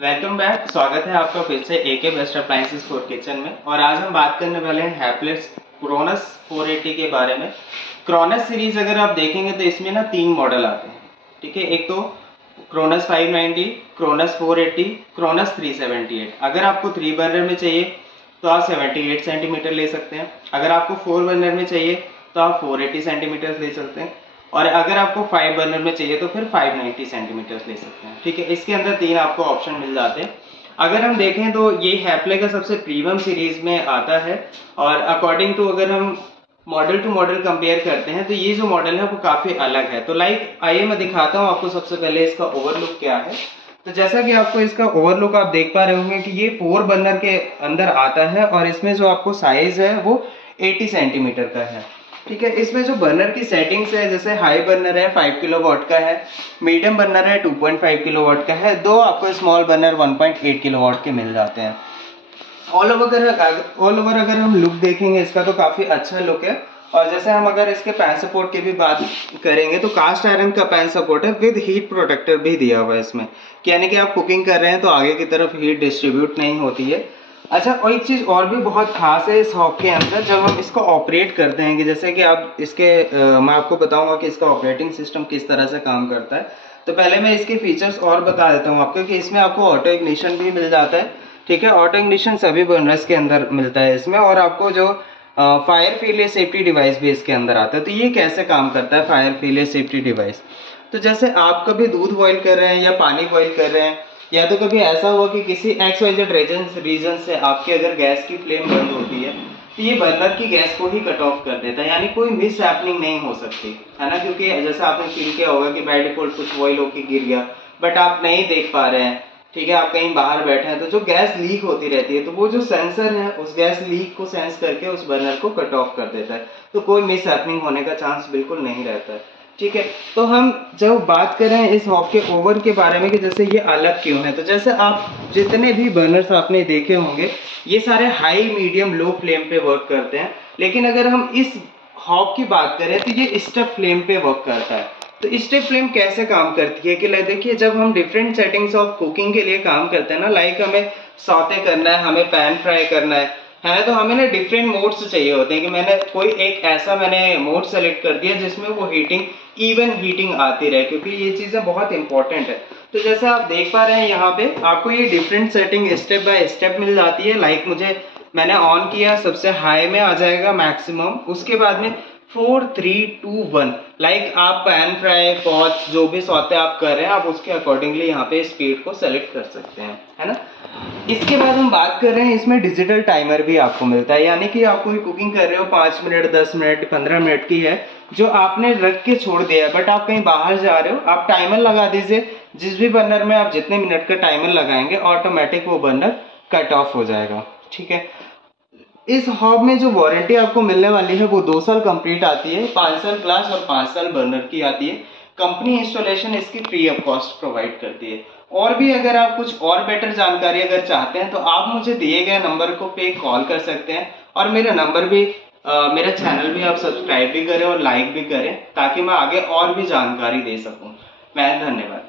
Welcome back. स्वागत है आपका फिर से एके बेस्ट अप्लायंसेस फॉर किचन में। और आज हम बात करने वाले हैं हैप्लेट्स क्रोनस 480 के बारे में। क्रोनस सीरीज अगर आप देखेंगे तो इसमें ना 3 मॉडल आते हैं, ठीक है। एक तो क्रोनस 590, क्रोनस 480, क्रोनस 378। अगर आपको 3 बर्नर में चाहिए तो आप 78 सेंटीमीटर ले सकते हैं। अगर आपको 4 बर्नर में चाहिए तो आप 480 सेंटीमीटर ले सकते हैं। और अगर आपको 5 बर्नर में चाहिए तो फिर 590 सेंटीमीटर ले सकते हैं, ठीक है। इसके अंदर 3 आपको ऑप्शन मिल जाते हैं। अगर हम देखें तो ये हैप्ले का सबसे प्रीमियम सीरीज में आता है। और अकॉर्डिंग टू अगर हम मॉडल टू मॉडल कंपेयर करते हैं तो ये जो मॉडल है वो काफी अलग है। तो आइए मैं दिखाता हूँ आपको सबसे पहले इसका ओवरलुक क्या है। तो जैसा कि आपको इसका ओवरलुक आप देख पा रहे होंगे कि ये 4 बर्नर के अंदर आता है और इसमें जो आपको साइज है वो 80 सेंटीमीटर का है, ठीक है। इसमें जो बर्नर की सेटिंग्स है, जैसे हाई बर्नर है 5 किलोवाट का है, मीडियम बर्नर है 2.5 किलोवाट का है, दो आपको स्मॉल बर्नर 1.8 किलोवाट के मिल जाते हैं। ऑल ओवर अगर हम लुक देखेंगे इसका तो काफी अच्छा लुक है। और जैसे हम अगर इसके पैन सपोर्ट की भी बात करेंगे तो कास्ट आयरन का पैन सपोर्ट है विद हीट प्रोटेक्टर भी दिया हुआ है इसमें, यानी कि आप कुकिंग कर रहे हैं तो आगे की तरफ हीट डिस्ट्रीब्यूट नहीं होती है। अच्छा, और एक चीज़ और भी बहुत खास है इस हॉक के अंदर, जब हम इसको ऑपरेट करते हैं कि जैसे कि आप इसके मैं आपको बताऊंगा कि इसका ऑपरेटिंग सिस्टम किस तरह से काम करता है। तो पहले मैं इसके फीचर्स और बता देता हूँ आपको कि इसमें आपको ऑटो इग्निशन भी मिल जाता है, ठीक है। ऑटो इग्निशन सभी बर्नर्स के अंदर मिलता है इसमें। और आपको जो फायर फेलियर सेफ्टी डिवाइस भी इसके अंदर आता है। तो ये कैसे काम करता है फायर फेलियर सेफ्टी डिवाइस? तो जैसे आप कभी दूध बॉईल कर रहे हैं या पानी बॉईल कर रहे हैं, या तो कभी ऐसा हुआ कि किसी XYZ रीजन से आपकी अगर गैस की फ्लेम बंद होती है तो ये बर्नर की गैस को ही कट ऑफ कर देता है, यानी कोई मिस हैपनिंग नहीं हो सकती है ना। क्योंकि जैसे आपने फील किया होगा कि बाय डिफॉल्ट कुछ बॉईल होकर गिर गया बट आप नहीं देख पा रहे हैं, ठीक है, आप कहीं बाहर बैठे हैं, तो जो गैस लीक होती रहती है तो वो जो सेंसर है उस गैस लीक को सेंस करके उस बर्नर को कट ऑफ कर देता है। तो कोई मिस हैपनिंग होने का चांस बिल्कुल नहीं रहता है, ठीक है। तो हम जब बात करें इस हॉक के ओवन के बारे में कि जैसे ये अलग क्यों है, तो जैसे आप जितने भी बर्नर्स आपने देखे होंगे ये सारे हाई मीडियम लो फ्लेम पे वर्क करते हैं, लेकिन अगर हम इस हॉक की बात करें तो ये स्टेप फ्लेम पे वर्क करता है। तो स्टेप फ्लेम कैसे काम करती है कि देखिए, जब हम डिफरेंट सेटिंग्स ऑफ कुकिंग के लिए काम करते हैं ना, लाइक हमें सौते करना है, हमें पैन फ्राई करना है ना, तो हमें ना डिफरेंट मोड्स चाहिए होते हैं कि मैंने कोई एक ऐसा मोड सेलेक्ट कर दिया जिसमें वो इवन हीटिंग आती रहे, क्योंकि ये चीजें बहुत इंपॉर्टेंट है। तो जैसे आप देख पा रहे हैं यहाँ पे आपको ये different setting step by step मिल जाती है। लाइक मैंने ऑन किया, सबसे हाई में आ जाएगा मैक्सिमम, उसके बाद में 4 3 2 1, लाइक आप पैन फ्राई पॉच जो भी सौते आप कर रहे हैं आप उसके अकॉर्डिंगली यहाँ पे स्पीड को सेलेक्ट कर सकते हैं, है ना। इसके बाद हम बात कर रहे हैं, इसमें डिजिटल टाइमर भी आपको मिलता है, यानी कि आप कोई कुकिंग कर रहे हो 5 मिनट 10 मिनट 15 मिनट की है जो आपने रख के छोड़ दिया है बट आप कहीं बाहर जा रहे हो, आप टाइमर लगा दीजिए। जिस भी बर्नर में आप जितने मिनट का टाइमर लगाएंगे ऑटोमेटिक वो बर्नर कट ऑफ हो जाएगा, ठीक है। इस हॉब में जो वारंटी आपको मिलने वाली है वो 2 साल कंप्लीट आती है, 5 साल ग्लास और 5 साल बर्नर की आती है। कंपनी इंस्टॉलेशन इसकी फ्री ऑफ कॉस्ट प्रोवाइड करती है। और भी अगर आप कुछ और बेटर जानकारी अगर चाहते हैं तो आप मुझे दिए गए नंबर को पे कॉल कर सकते हैं। और मेरा नंबर भी मेरा चैनल भी आप सब्सक्राइब भी करें और लाइक भी करें ताकि मैं आगे और भी जानकारी दे सकूं। मैं धन्यवाद।